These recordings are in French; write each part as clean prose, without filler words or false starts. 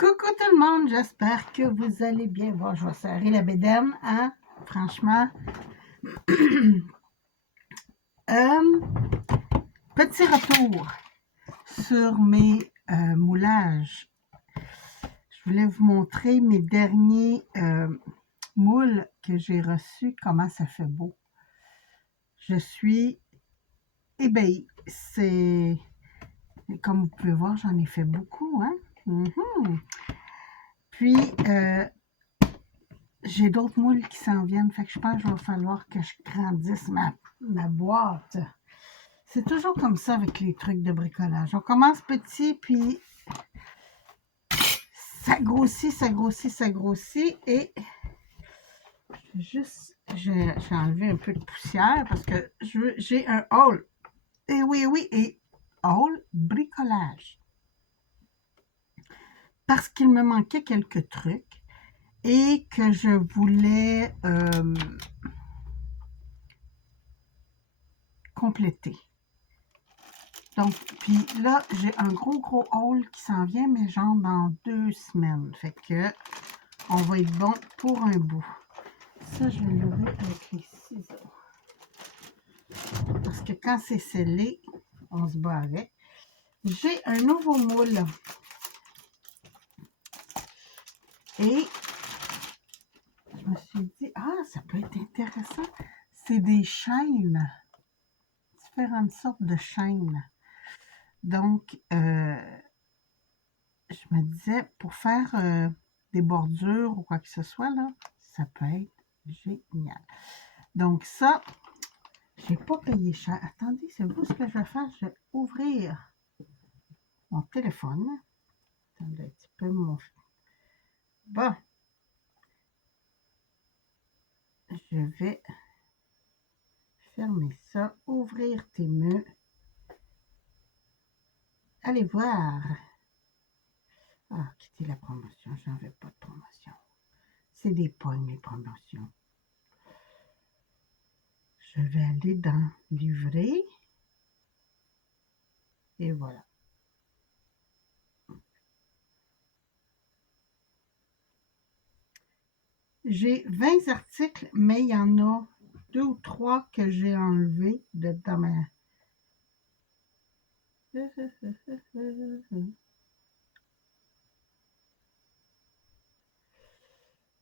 Coucou tout le monde, j'espère que vous allez bien. Bon, je vais serrer la bédaine, hein, franchement. Petit retour sur mes moulages. Je voulais vous montrer mes derniers moules que j'ai reçus, comment ça fait beau. Je suis ébahie. C'est, comme vous pouvez voir, j'en ai fait beaucoup, hein. Puis, j'ai d'autres moules qui s'en viennent, fait que je pense qu'il va falloir que je grandisse ma boîte. C'est toujours comme ça avec les trucs de bricolage. On commence petit, puis ça grossit, ça grossit, ça grossit, et j'ai enlevé un peu de poussière parce que j'ai un haul. Et oui, et haul bricolage. Parce qu'il me manquait quelques trucs et que je voulais compléter. Donc, puis là, j'ai un gros haul qui s'en vient, mais genre dans 2 semaines. Fait que on va être bon pour un bout. Ça, je vais l'ouvrir avec les ciseaux. Parce que quand c'est scellé, on se bat avec. J'ai un nouveau moule. Et je me suis dit, ça peut être intéressant. C'est des chaînes. Différentes sortes de chaînes. Donc, je me disais, pour faire des bordures ou quoi que ce soit, là, ça peut être génial. Donc ça, j'ai pas payé cher. Attendez, c'est vous ce que je vais faire? Je vais ouvrir mon téléphone. Attendez un petit peu mon... Bon. Je vais fermer ça, ouvrir Temu. Allez voir. Quitter la promotion, j'en veux pas de promotion. C'est des pognes, mes promotions. Je vais aller dans livrer. Et voilà. J'ai 20 articles, mais il y en a 2 ou 3 que j'ai enlevés dans ma...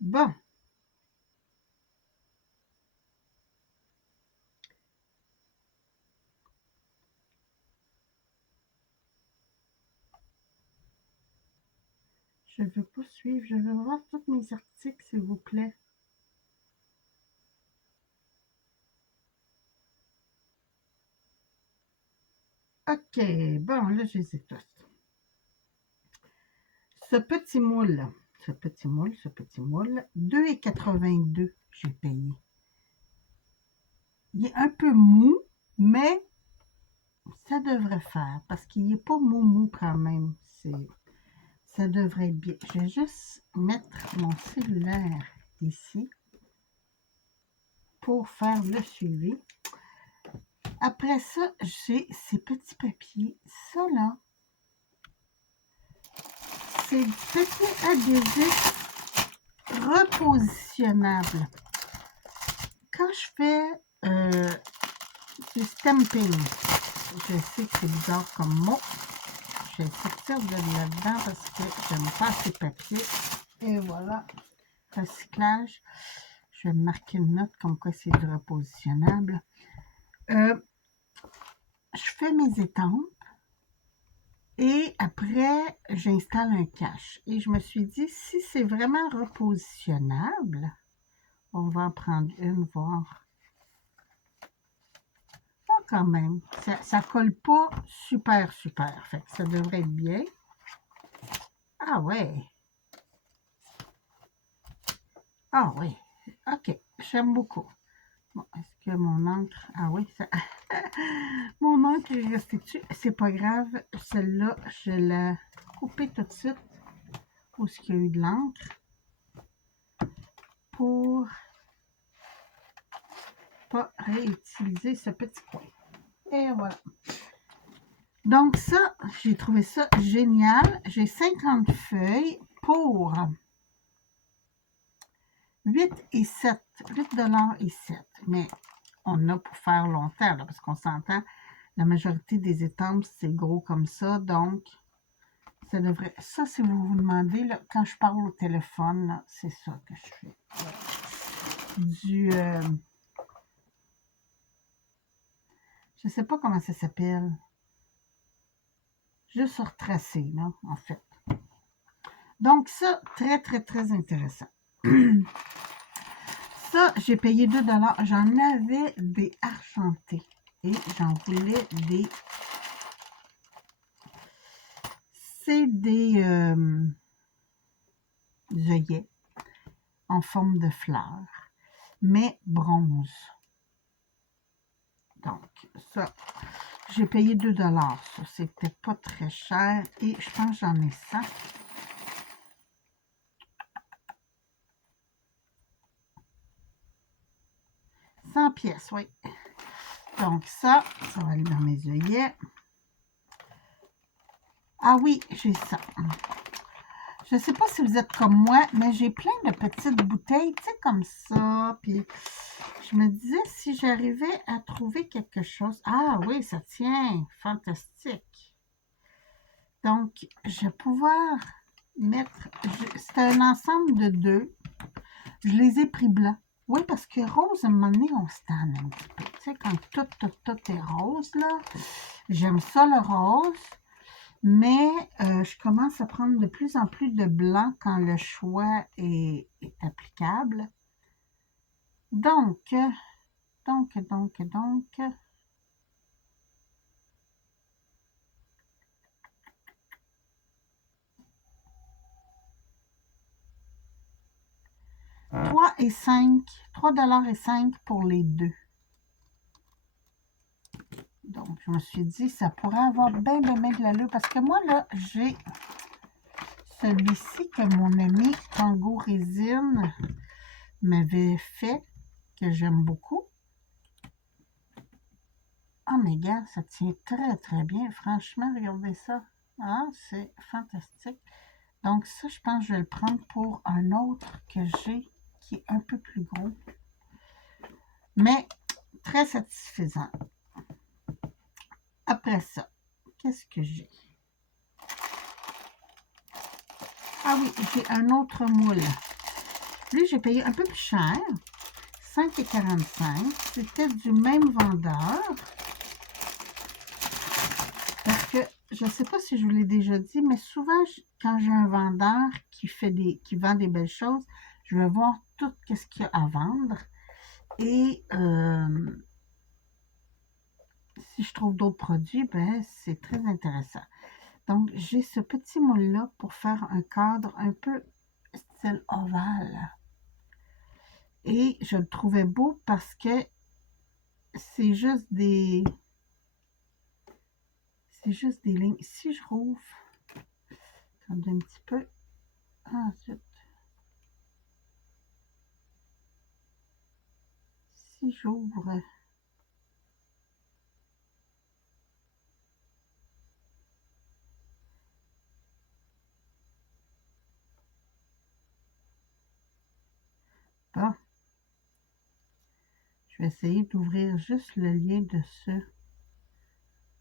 Bon. Je veux pas suivre. Je veux voir tous mes articles, s'il vous plaît. OK. Bon, là, je les ai tous. Ce petit moule, 2,82 j'ai payé. Il est un peu mou, mais ça devrait faire, parce qu'il n'est pas mou quand même. Ça devrait être bien. Je vais juste mettre mon cellulaire ici pour faire le suivi. Après ça, j'ai ces petits papiers. Ça, là, c'est du papier adhésif repositionnable. Quand je fais du stamping, je sais que c'est bizarre comme mot. Je vais sortir de là-dedans parce que j'aime pas ces papiers. Et voilà, recyclage. Je vais marquer une note comme quoi c'est du repositionnable. Je fais mes étampes et après, j'installe un cache. Et je me suis dit, si c'est vraiment repositionnable, on va en prendre une, voir. Quand même, ça colle pas super. Fait que ça devrait être bien. Ah ouais. Ah oui. OK. J'aime beaucoup. Bon, est-ce que mon encre... Ah oui, ça... mon encre est restée dessus. C'est pas grave. Celle-là, je l'ai coupée tout de suite où il y a eu de l'encre pour pas réutiliser ce petit coin. Et voilà. Donc ça, j'ai trouvé ça génial. J'ai 50 feuilles. pour 8 et 7, 8 et 7. Mais on a pour faire longtemps, là, parce qu'on s'entend, la majorité des étampes, c'est gros comme ça, donc ça devrait... Ça, si vous vous demandez, là, quand je parle au téléphone, c'est ça que je fais. Du... je sais pas comment ça s'appelle. Juste retracer, là, en fait. Donc ça, très, très, très intéressant. Ça, j'ai payé 2 $. J'en avais des argentés. Et j'en voulais des... C'est des œillets en forme de fleurs, mais bronze. Donc, ça, j'ai payé 2 $. Ça, c'était pas très cher. Et je pense que j'en ai 100. 100 pièces, oui. Donc ça va aller dans mes œillets. Ah oui, j'ai ça. Je ne sais pas si vous êtes comme moi, mais j'ai plein de petites bouteilles, tu sais, comme ça. Puis je me disais si j'arrivais à trouver quelque chose. Ah oui, ça tient. Fantastique. Donc, je vais pouvoir mettre... C'est un ensemble de 2. Je les ai pris blancs. Oui, parce que rose, à un moment donné, on se tanne un petit peu. Tu sais, quand tout est rose, là. J'aime ça, le rose. Mais je commence à prendre de plus en plus de blanc quand le choix est applicable. Donc, 3 et 5, 3 $ et 5 pour les 2. Donc, je me suis dit, ça pourrait avoir bien de l'allure. Parce que moi, là, j'ai celui-ci que mon ami Tango Résine m'avait fait, que j'aime beaucoup. Oh, mais gars, ça tient très, très bien. Franchement, regardez ça. Ah, c'est fantastique. Donc, ça, je pense que je vais le prendre pour un autre que j'ai qui est un peu plus gros. Mais très satisfaisant. Après ça, qu'est-ce que j'ai? Ah oui, j'ai un autre moule. Lui, j'ai payé un peu plus cher. 5,45 $. C'était du même vendeur. Parce que, je ne sais pas si je vous l'ai déjà dit, mais souvent, quand j'ai un vendeur qui vend des belles choses, je vais voir tout ce qu'il y a à vendre. Et si je trouve d'autres produits, ben, c'est très intéressant. Donc, j'ai ce petit moule-là pour faire un cadre un peu style ovale. Et je le trouvais beau parce que c'est juste des lignes. Si je rouvre, attendez un petit peu. Ensuite, si j'ouvre, bon, je vais essayer d'ouvrir juste le lien de ce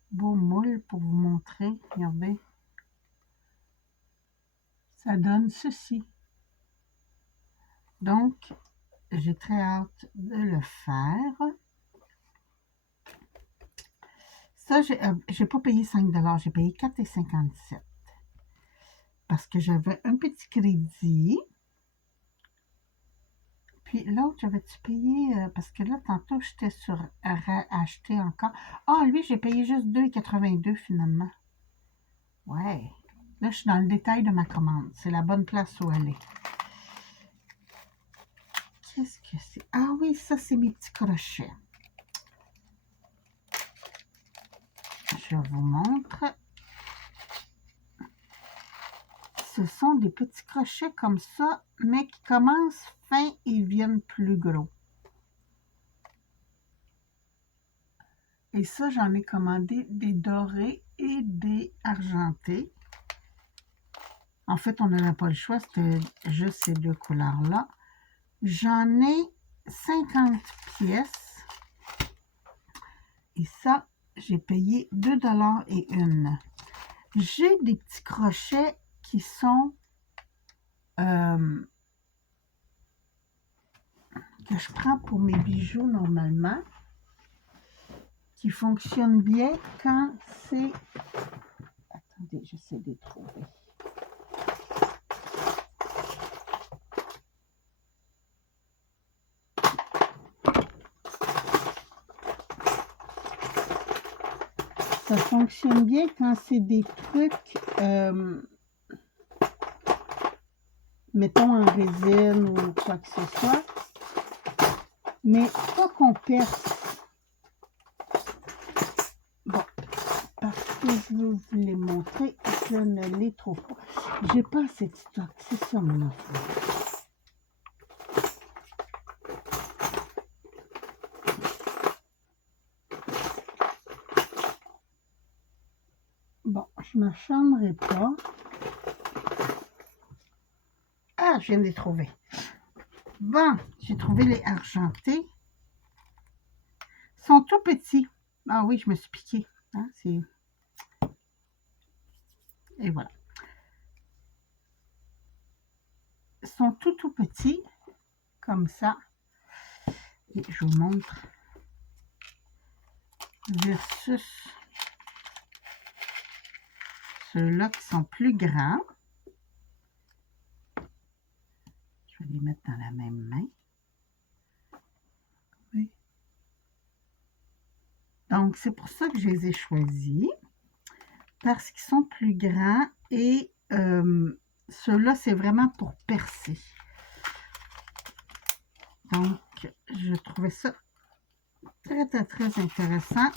beau moule pour vous montrer. Regardez, ça donne ceci. Donc, j'ai très hâte de le faire. Ça, j'ai pas payé 5 $, j'ai payé 4,57 $. Parce que j'avais un petit crédit. Puis l'autre, j'avais-tu payé, parce que là, tantôt, j'étais sur acheter encore. Ah, lui, j'ai payé juste 2,82 $ finalement. Ouais. Là, je suis dans le détail de ma commande. C'est la bonne place où aller. Qu'est-ce que c'est? Ah oui, ça, c'est mes petits crochets. Je vous montre. Ce sont des petits crochets comme ça, mais qui commencent fins et viennent plus gros. Et ça, j'en ai commandé des dorés et des argentés. En fait, on n'avait pas le choix, c'était juste ces deux couleurs-là. J'en ai 50 pièces. Et ça, j'ai payé 2 $ et une. J'ai des petits crochets qui sont que je prends pour mes bijoux normalement, qui fonctionnent bien quand c'est... Attendez, j'essaie de les trouver. Ça fonctionne bien quand c'est des trucs, mettons en résine ou quoi que ce soit, mais pas qu'on perce. Bon, parce que je veux vous les montrer, je ne les trouve pas. J'ai pas assez de stock, c'est ça mon affaire. Bon, je ne m'acharnerai pas. Ah, je viens de les trouver. Bon, j'ai trouvé les argentés. Ils sont tout petits. Ah oui, je me suis piquée. Hein, et voilà. Ils sont tout petits, comme ça. Et je vous montre. Versus ceux-là qui sont plus grands. Je vais les mettre dans la même main. Oui. Donc, c'est pour ça que je les ai choisis. Parce qu'ils sont plus grands et ceux-là, c'est vraiment pour percer. Donc, je trouvais ça très intéressant.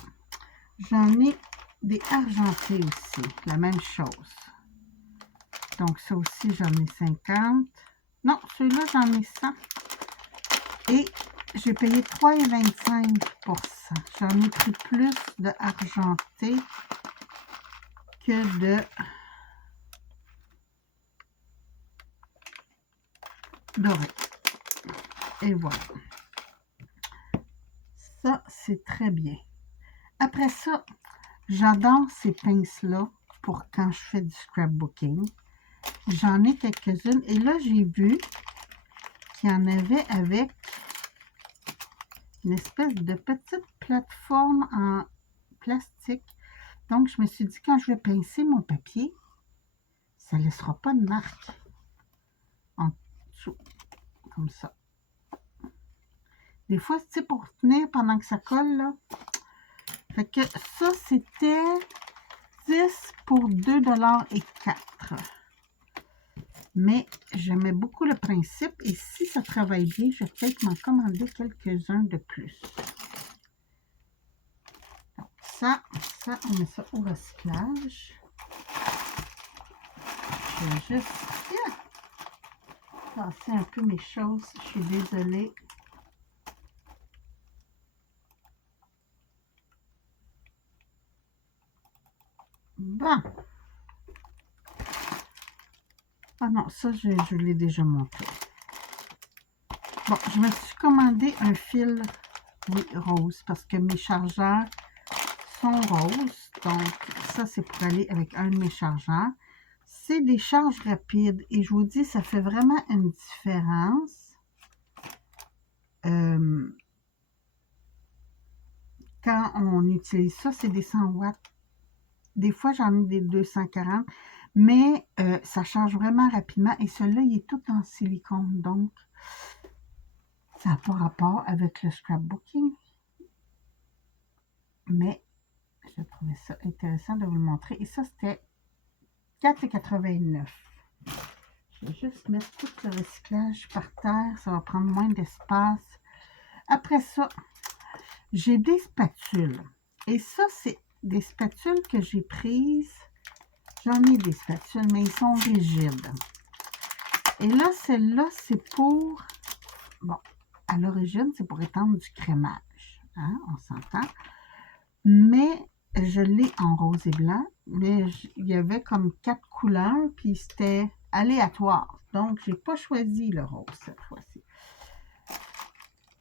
J'en ai des argentés aussi, la même chose. Donc, ça aussi, j'en ai 50. Non, celui-là, j'en ai 100. Et j'ai payé 3,25 pour ça. J'en ai pris plus de argenté que de doré. Et voilà. Ça, c'est très bien. Après ça, j'adore ces pinces-là pour quand je fais du scrapbooking. J'en ai quelques-unes. Et là, j'ai vu qu'il y en avait avec une espèce de petite plateforme en plastique. Donc, je me suis dit, quand je vais pincer mon papier, ça ne laissera pas de marque en dessous, comme ça. Des fois, c'est pour tenir pendant que ça colle, là. Fait que ça, c'était 10 pour 2 $ et 4. Mais j'aimais beaucoup le principe et si ça travaille bien, je vais peut-être m'en commander quelques-uns de plus. Donc ça, on met ça au recyclage. Je vais juste passer un peu mes choses. Je suis désolée. Bon. Ah non, ça, je l'ai déjà montré. Bon, je me suis commandé un fil rose parce que mes chargeurs sont roses. Donc, ça, c'est pour aller avec un de mes chargeurs. C'est des charges rapides et je vous dis, ça fait vraiment une différence. Quand on utilise ça, c'est des 100 watts. Des fois, j'en ai des 240, mais ça charge vraiment rapidement. Et celui-là, il est tout en silicone, donc ça n'a pas rapport avec le scrapbooking. Mais je trouvais ça intéressant de vous le montrer. Et ça, c'était 4,89. Je vais juste mettre tout le recyclage par terre. Ça va prendre moins d'espace. Après ça, j'ai des spatules. Et ça, c'est des spatules que j'ai prises. J'en ai des spatules, mais ils sont rigides. Et là, celle-là, c'est pour... Bon, à l'origine, c'est pour étendre du crémage. Hein, on s'entend. Mais je l'ai en rose et blanc. Mais il y avait comme 4 couleurs. Puis c'était aléatoire. Donc, je n'ai pas choisi le rose cette fois-ci.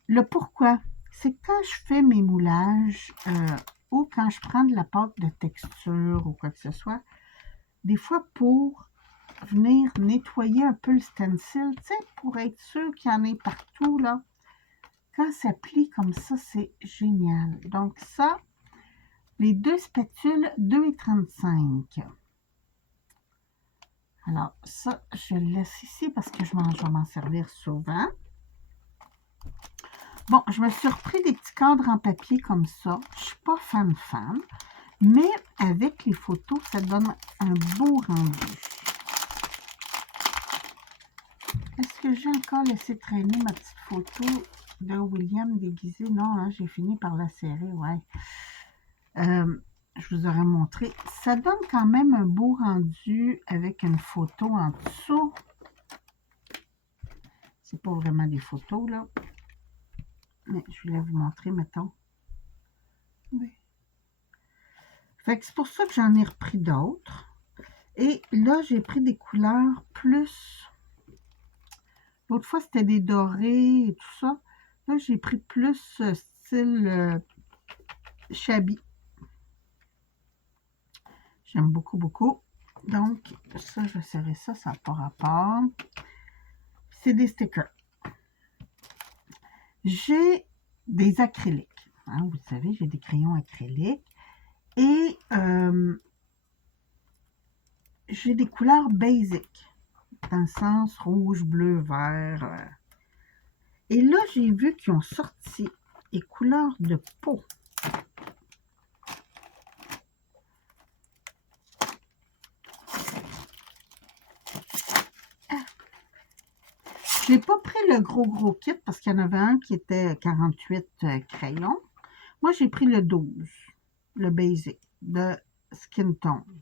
Le pourquoi, c'est que quand je fais mes moulages ou quand je prends de la pâte de texture ou quoi que ce soit, des fois pour venir nettoyer un peu le stencil, tu sais, pour être sûr qu'il y en ait partout, là. Quand ça plie comme ça, c'est génial. Donc ça, les deux spatules, 2,35 $. Alors ça, je le laisse ici parce que je vais m'en servir souvent. Bon, je me suis repris des petits cadres en papier comme ça. Je ne suis pas fan, mais avec les photos, ça donne un beau rendu. Est-ce que j'ai encore laissé traîner ma petite photo de William déguisé? Non, hein, j'ai fini par la serrer, ouais. Je vous aurais montré. Ça donne quand même un beau rendu avec une photo en dessous. C'est pas vraiment des photos, là. Mais je voulais vous montrer, mettons. Oui. Fait que c'est pour ça que j'en ai repris d'autres. Et là, j'ai pris des couleurs plus... L'autre fois, c'était des dorés et tout ça. Là, j'ai pris plus style shabby. J'aime beaucoup, beaucoup. Donc, ça, je vais serrer ça, ça n'a pas rapport. C'est des stickers. J'ai des acryliques. Hein, vous savez, j'ai des crayons acryliques. Et j'ai des couleurs basiques. Dans le sens rouge, bleu, vert. Et là, j'ai vu qu'ils ont sorti les couleurs de peau. Je n'ai pas pris le gros kit parce qu'il y en avait un qui était 48 crayons. Moi, j'ai pris le 12, le basic de Skin Tone.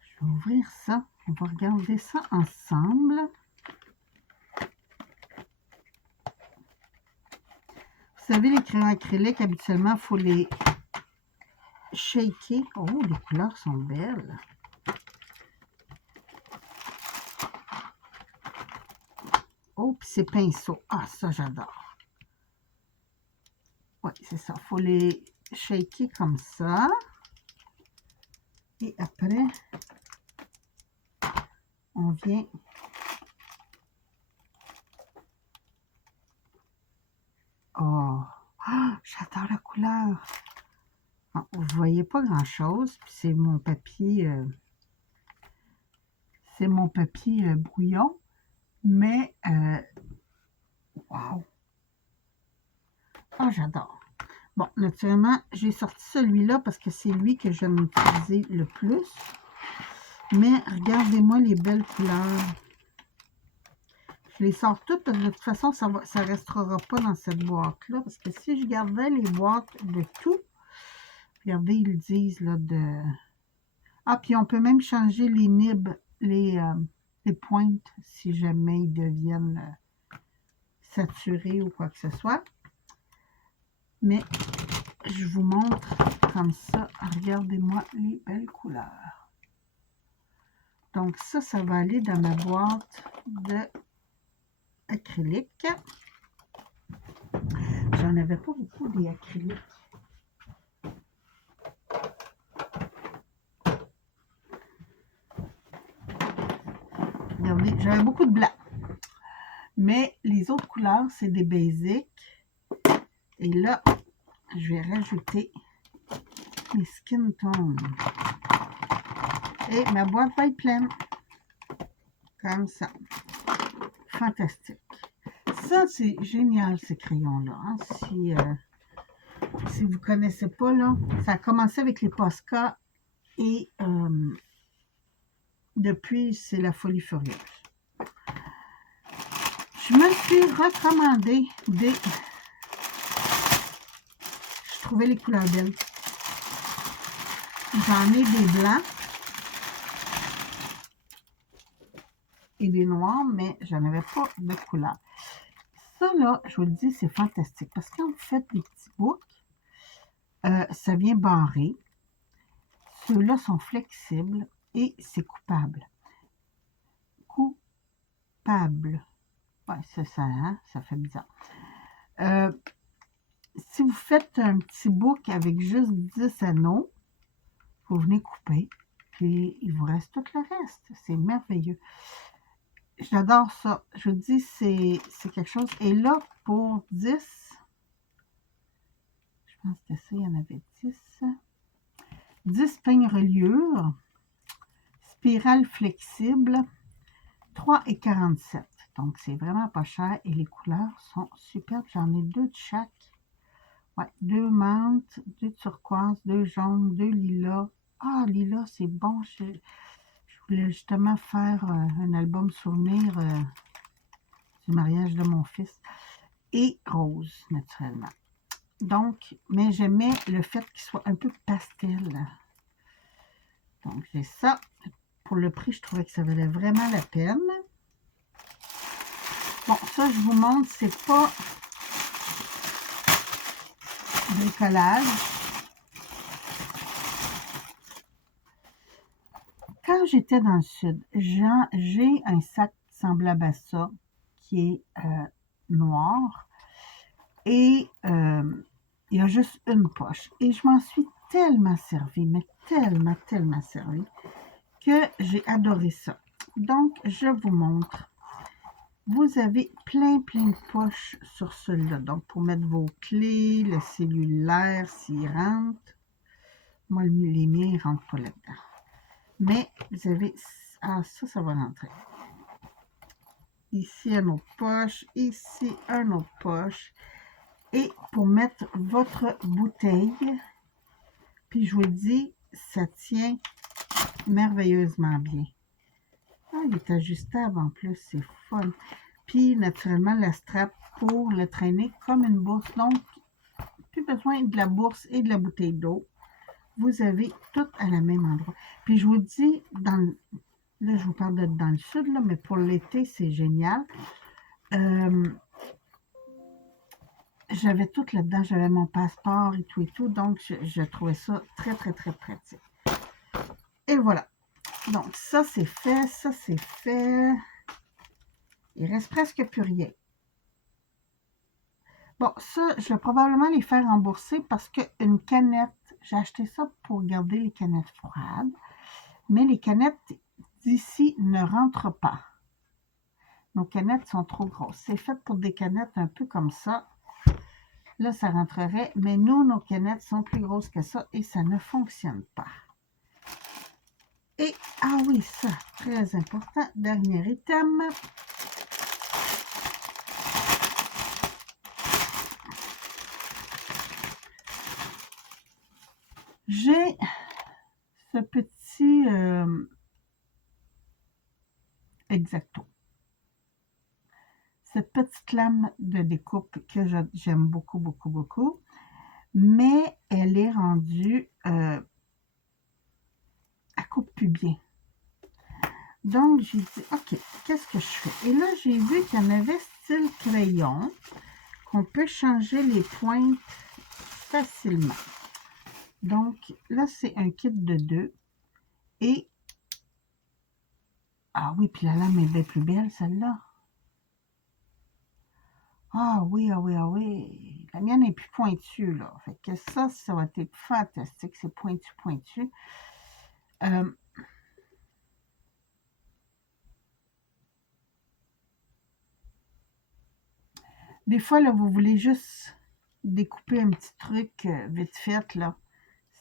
Je vais ouvrir ça. On va regarder ça ensemble. Vous savez, les crayons acryliques, habituellement, il faut les shaker. Oh, les couleurs sont belles. Oh, puis ces pinceaux. Ah, ça, j'adore. Oui, c'est ça. Il faut les shaker comme ça. Et après, on vient... Oh, j'adore la couleur. Bon, vous ne voyez pas grand-chose. C'est mon papier... c'est mon papier brouillon. Mais... wow! Oh, j'adore. Bon, naturellement, j'ai sorti celui-là parce que c'est lui que j'aime utiliser le plus. Mais regardez-moi les belles couleurs. Je les sors toutes parce que de toute façon, ça ne restera pas dans cette boîte-là. Parce que si je gardais les boîtes de tout, regardez, ils disent là de... Ah, puis on peut même changer les nibs, les pointes, si jamais ils deviennent saturés ou quoi que ce soit. Mais je vous montre comme ça. Regardez-moi les belles couleurs. Donc ça, ça va aller dans ma boîte de acrylique. J'en avais pas beaucoup des acryliques. Regardez, j'avais beaucoup de blanc. Mais les autres couleurs, c'est des basiques. Et là, je vais rajouter mes Skin Tone. Et ma boîte va être pleine. Comme ça. Fantastique. Ça, c'est génial, ces crayons-là. Hein? Si vous ne connaissez pas, là, ça a commencé avec les Posca et depuis, c'est la folie furieuse. Je me suis recommandé des... Je trouvais les couleurs belles. J'en ai des blancs et des noirs, mais je n'en avais pas de couleur. Ça, là, je vous le dis, c'est fantastique. Parce que quand vous faites des petits boucles, ça vient barrer. Ceux-là sont flexibles et c'est coupable. coupable. Ouais, c'est ça, hein? Ça fait bizarre. Si vous faites un petit book avec juste 10 anneaux, vous venez couper, puis il vous reste tout le reste. C'est merveilleux. J'adore ça. Je vous dis, c'est quelque chose. Et là, pour 10, je pense que ça, il y en avait 10. 10 peignes reliures, spirale flexible, 3,47. Donc, c'est vraiment pas cher et les couleurs sont superbes. J'en ai 2 de chaque. Ouais, 2 menthes, 2 turquoises, 2 jaunes, 2 lilas. Ah, lilas, c'est bon. Je voulais justement faire un album souvenir du mariage de mon fils. Et rose, naturellement. Donc, mais j'aimais le fait qu'il soit un peu pastel. Donc, j'ai ça. Pour le prix, je trouvais que ça valait vraiment la peine. Bon, ça, je vous montre, c'est pas bricolage. Quand j'étais dans le sud, j'ai un sac semblable à ça qui est noir et il y a juste une poche. Et je m'en suis tellement servie, mais tellement servie que j'ai adoré ça. Donc, je vous montre. Vous avez plein de poches sur celui-là. Donc, pour mettre vos clés, le cellulaire s'il rentre. Moi, les miens, ils ne rentrent pas là-dedans. Mais vous avez... Ah, ça va rentrer. Ici, un autre poche. Ici, un autre poche. Et pour mettre votre bouteille, puis je vous le dis, ça tient merveilleusement bien. Ah, il est ajustable en plus, c'est fun. Puis, naturellement, la strap pour le traîner comme une bourse. Donc, plus besoin de la bourse et de la bouteille d'eau. Vous avez tout à la même endroit. Puis, je vous dis, là, je vous parle de dans le sud, là, mais pour l'été, c'est génial. J'avais tout là-dedans. J'avais mon passeport et tout. Donc, je trouvais ça très pratique. Et voilà. Donc, ça, c'est fait. Ça, c'est fait. Il reste presque plus rien. Bon, ça, je vais probablement les faire rembourser parce qu'une canette, j'ai acheté ça pour garder les canettes froides, mais les canettes d'ici ne rentrent pas. Nos canettes sont trop grosses. C'est fait pour des canettes un peu comme ça. Là, ça rentrerait, mais nous, nos canettes sont plus grosses que ça et ça ne fonctionne pas. Et, ah oui, ça, très important, dernier item. J'ai ce petit Exacto. Cette petite lame de découpe que j'aime beaucoup. Mais elle est rendue, elle coupe plus bien. Donc, j'ai dit, OK, qu'est-ce que je fais? Et là, j'ai vu qu'il y en avait style crayon, qu'on peut changer les pointes facilement. Donc, là, c'est un kit de 2. Et, ah oui, puis la lame est bien plus belle, celle-là. Ah oui. La mienne est plus pointue, là. Fait que ça va être fantastique. C'est pointu. Des fois, là, vous voulez juste découper un petit truc vite fait, là.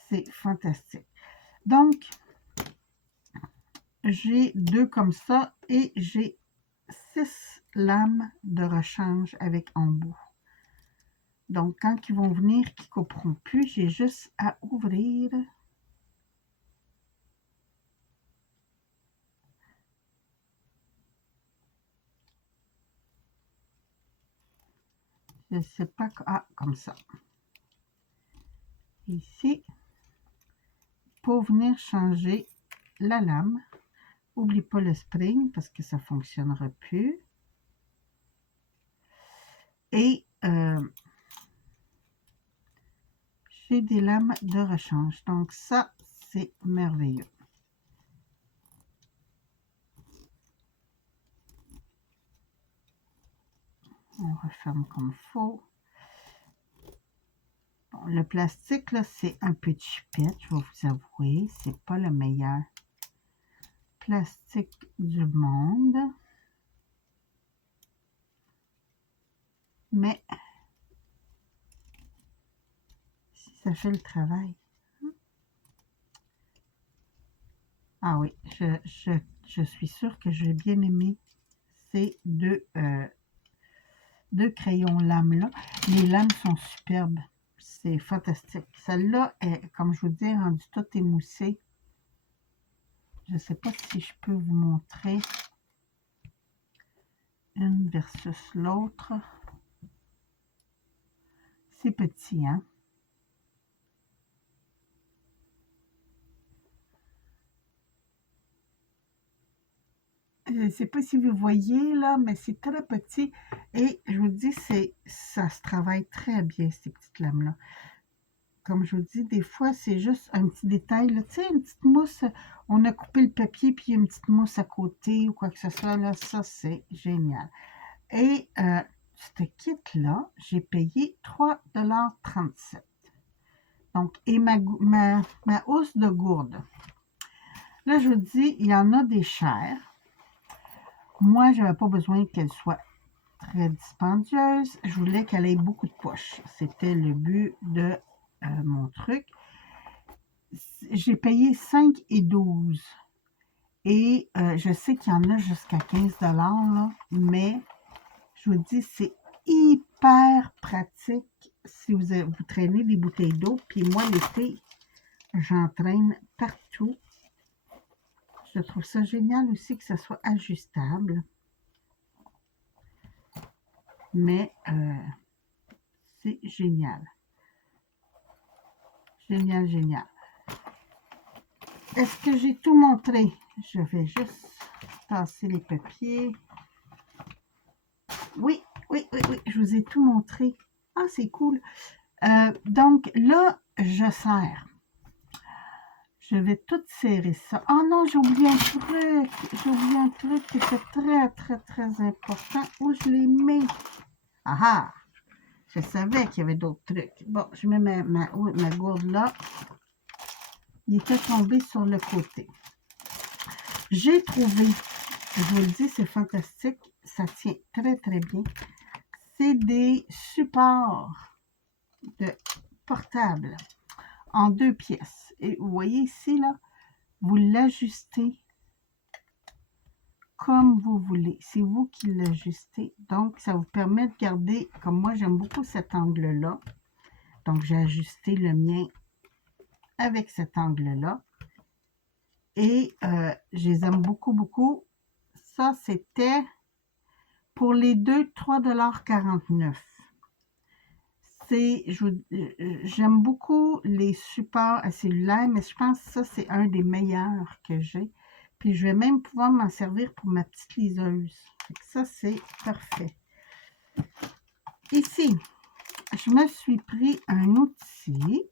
C'est fantastique. Donc, j'ai 2 comme ça et j'ai 6 lames de rechange avec embout. Donc, quand ils vont venir, qui ne couperont plus, j'ai juste à ouvrir. Je ne sais pas. Ah, comme ça. Ici, pour venir changer la lame. N'oublie pas le spring parce que ça ne fonctionnera plus. Et j'ai des lames de rechange. Donc ça, c'est merveilleux. On referme comme il faut. Bon, le plastique, là, c'est un peu chipette, je vais vous avouer. C'est pas le meilleur plastique du monde. Mais si ça fait le travail. Ah oui, je suis sûre que je vais bien aimer ces deux crayons lames-là. Les lames sont superbes. C'est fantastique. Celle-là est, comme je vous dis, rendue toute émoussée. Je ne sais pas si je peux vous montrer une versus l'autre. C'est petit, hein? Je ne sais pas si vous voyez là, mais c'est très petit. Et je vous dis, ça se travaille très bien, ces petites lames-là. Comme je vous dis, des fois, c'est juste un petit détail. Tu sais, une petite mousse, on a coupé le papier, puis une petite mousse à côté ou quoi que ce soit. Là, ça, c'est génial. Et ce kit-là, j'ai payé 3,37 $. Donc, et ma housse de gourde. Là, je vous dis, il y en a des chères. Moi, je n'avais pas besoin qu'elle soit très dispendieuse. Je voulais qu'elle ait beaucoup de poches. C'était le but de mon truc. J'ai payé 5 et 12. Et je sais qu'il y en a jusqu'à 15 $, là, mais je vous dis, c'est hyper pratique si vous traînez des bouteilles d'eau. Puis moi, l'été, j'en traîne partout. Je trouve ça génial aussi que ça soit ajustable. Mais c'est génial. Génial, génial. Est-ce que j'ai tout montré? Je vais juste tasser les papiers. Oui, oui, oui, oui, je vous ai tout montré. Ah, c'est cool. Donc là, je serre. Je vais tout serrer ça. Oh non, j'ai oublié un truc. J'ai oublié un truc qui était très, très, très important. Où je l'ai mis? Ah ah! Je savais qu'il y avait d'autres trucs. Bon, je mets ma gourde là. Il était tombé sur le côté. J'ai trouvé, je vous le dis, c'est fantastique. Ça tient très, très bien. C'est des supports de portable en 2 pièces. Et vous voyez ici, là, vous l'ajustez comme vous voulez. C'est vous qui l'ajustez. Donc, ça vous permet de garder, comme moi, j'aime beaucoup cet angle-là. Donc, j'ai ajusté le mien avec cet angle-là. Et je les aime beaucoup, beaucoup. Ça, c'était pour les deux, 3,49 $. J'aime beaucoup les supports à cellulaire, mais je pense que ça, c'est un des meilleurs que j'ai. Puis, je vais même pouvoir m'en servir pour ma petite liseuse. Ça, c'est parfait. Ici, je me suis pris un outil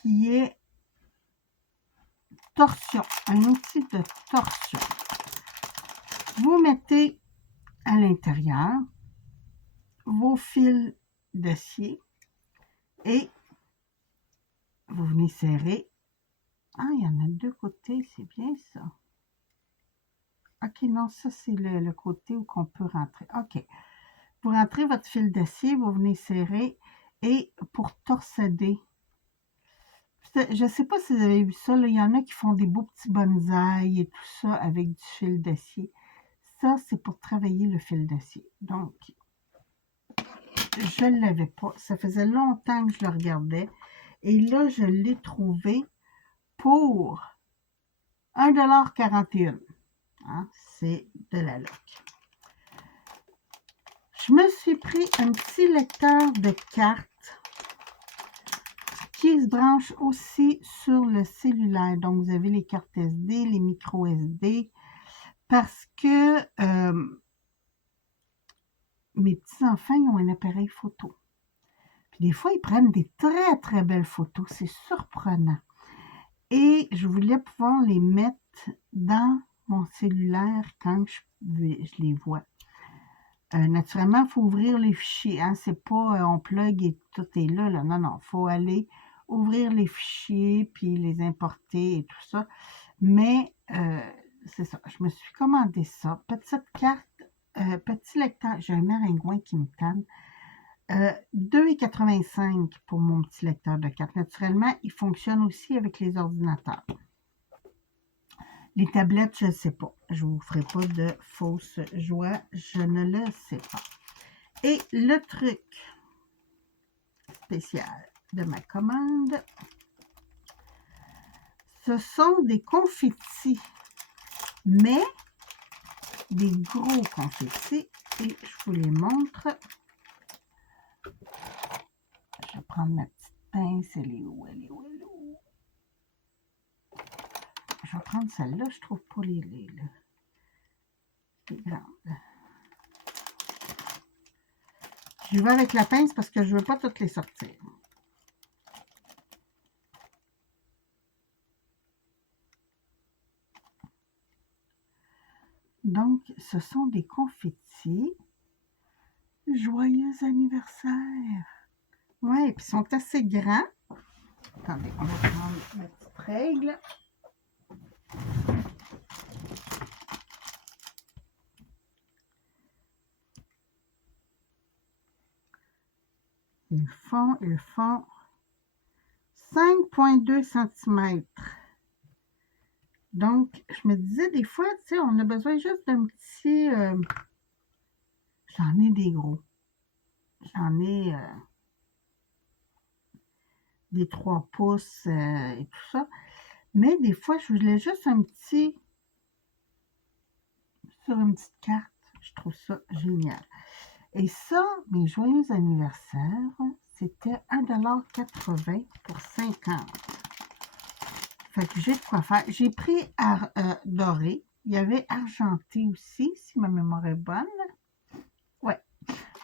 qui est torsion, un outil de torsion. Vous mettez à l'intérieur vos fils d'acier et vous venez serrer. Ah, il y en a 2 côtés, c'est bien ça. Ok, non, ça c'est le côté où on peut rentrer. Ok, vous rentrez votre fil d'acier, vous venez serrer et pour torsader. Je ne sais pas si vous avez vu ça, là, il y en a qui font des beaux petits bonsaïs et tout ça avec du fil d'acier. Ça, c'est pour travailler le fil d'acier. Donc, je ne l'avais pas. Ça faisait longtemps que je le regardais. Et là, je l'ai trouvé pour 1,41 $. Hein, c'est de la loc. Je me suis pris un petit lecteur de cartes qui se branche aussi sur le cellulaire. Donc, vous avez les cartes SD, les micro SD, parce que mes petits-enfants, ils ont un appareil photo. Puis des fois, ils prennent des très, très belles photos. C'est surprenant. Et je voulais pouvoir les mettre dans mon cellulaire quand je les vois. Naturellement, il faut ouvrir les fichiers. Hein? C'est pas on plug et tout est là. Non, non. Il faut aller ouvrir les fichiers puis les importer et tout ça. Mais c'est ça. Je me suis commandé ça. Petite carte, petit lecteur. J'ai un maringouin qui me tanne. 2,85 pour mon petit lecteur de cartes. Naturellement, il fonctionne aussi avec les ordinateurs. Les tablettes, je ne sais pas. Je ne vous ferai pas de fausse joie. Je ne le sais pas. Et le truc spécial de ma commande, ce sont des confettis, mais des gros confettis. Et je vous les montre. Je vais prendre ma petite pince. Elle est où? Elle est où? Elle est où? Je vais prendre celle-là. Je ne trouve pas les grandes. Je vais avec la pince parce que je ne veux pas toutes les sortir. Donc, ce sont des confettis. Joyeux anniversaire! Ouais, et puis ils sont assez grands. Attendez, on va prendre la petite règle. Ils font 5,2 cm. Donc, je me disais des fois, tu sais, on a besoin juste d'un petit... j'en ai des gros. J'en ai des 3 pouces et tout ça. Mais des fois, je voulais juste un petit... sur une petite carte. Je trouve ça génial. Et ça, mes joyeux anniversaires, c'était 1,80 $ pour 50. Fait que j'ai de quoi faire. J'ai pris doré. Il y avait argenté aussi, si ma mémoire est bonne. Ouais.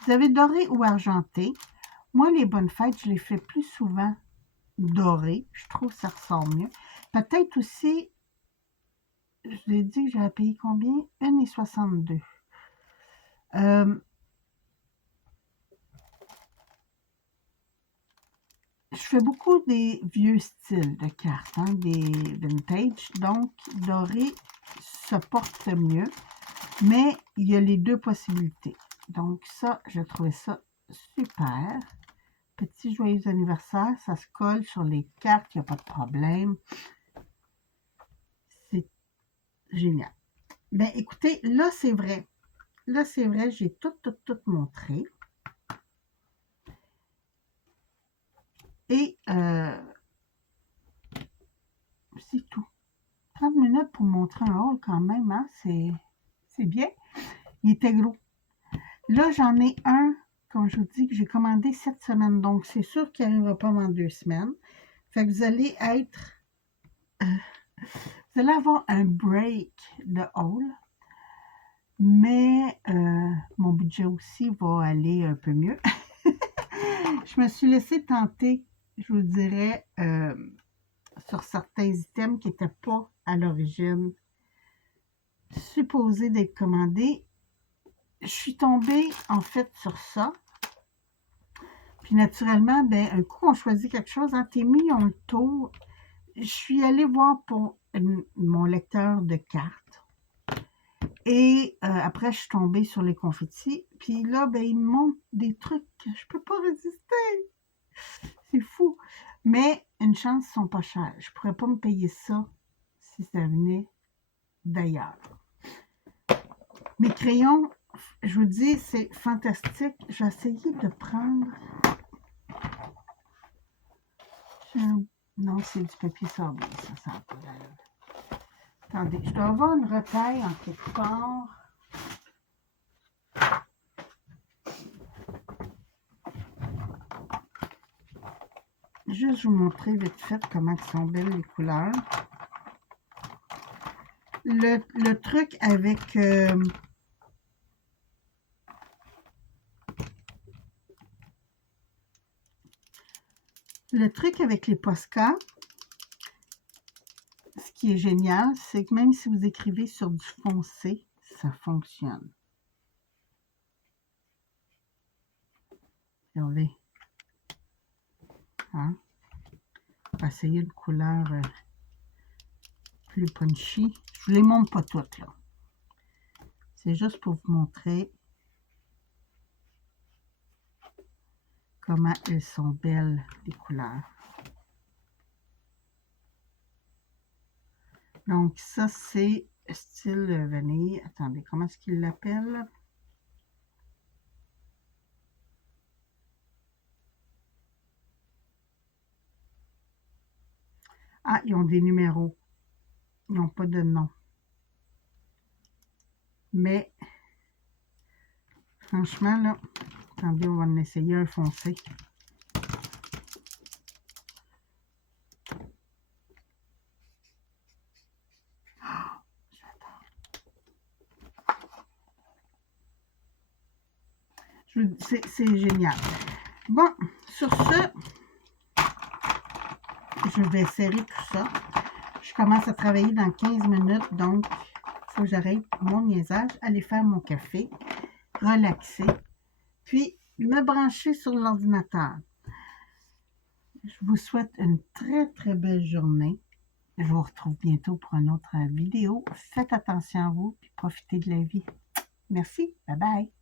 Vous avez doré ou argenté. Moi, les bonnes fêtes, je les fais plus souvent doré. Je trouve que ça ressort mieux. Peut-être aussi, je l'ai dit que j'avais payé combien? 1,62 $. Je fais beaucoup des vieux styles de cartes, hein, des vintage, donc doré se porte mieux, mais il y a les deux possibilités. Donc ça, je trouvais ça super. Petit joyeux anniversaire, ça se colle sur les cartes, il n'y a pas de problème. C'est génial. Ben écoutez, là c'est vrai. Là c'est vrai, j'ai tout montré. Et c'est tout. 30 minutes pour montrer un haul quand même, hein? C'est bien. Il était gros. Là, j'en ai un, comme je vous dis, que j'ai commandé cette semaine. Donc, c'est sûr qu'il n'arrivera pas dans 2 semaines. Fait que vous allez être... vous allez avoir un break de haul. Mais mon budget aussi va aller un peu mieux. Je me suis laissée tenter, je vous dirais, sur certains items qui n'étaient pas à l'origine supposés d'être commandés. Je suis tombée en fait sur ça. Puis naturellement, ben, un coup on choisit quelque chose, hein, t'es mis on le tour. Je suis allée voir pour mon lecteur de cartes. Et après, je suis tombée sur les confettis. Puis là, ben, ils me montrent des trucs que je peux pas résister. C'est fou. Mais une chance, ils sont pas chers. Je pourrais pas me payer ça si ça venait d'ailleurs. Mes crayons, je vous dis, c'est fantastique. J'ai essayé de prendre... Non, c'est du papier sablé, ça sent pas d'allure. Attendez, je dois avoir une retaille en quelque part. Juste vous montrer vite fait comment sont belles les couleurs. Le truc avec... le truc avec les Posca, ce qui est génial, c'est que même si vous écrivez sur du foncé, ça fonctionne. Regardez. Hein? On va essayer une couleur plus punchy. Je vous les montre pas toutes, là. C'est juste pour vous montrer comment elles sont belles, les couleurs. Donc, ça, c'est style vanille. Attendez, comment est-ce qu'il l'appelle? Ah, ils ont des numéros. Ils n'ont pas de nom. Mais, franchement, là, attendez, on va en essayer un foncé. C'est génial. Bon, sur ce, je vais serrer tout ça. Je commence à travailler dans 15 minutes, donc il faut que j'arrête mon niaisage, aller faire mon café, relaxer, puis me brancher sur l'ordinateur. Je vous souhaite une très, très belle journée. Je vous retrouve bientôt pour une autre vidéo. Faites attention à vous et profitez de la vie. Merci. Bye bye.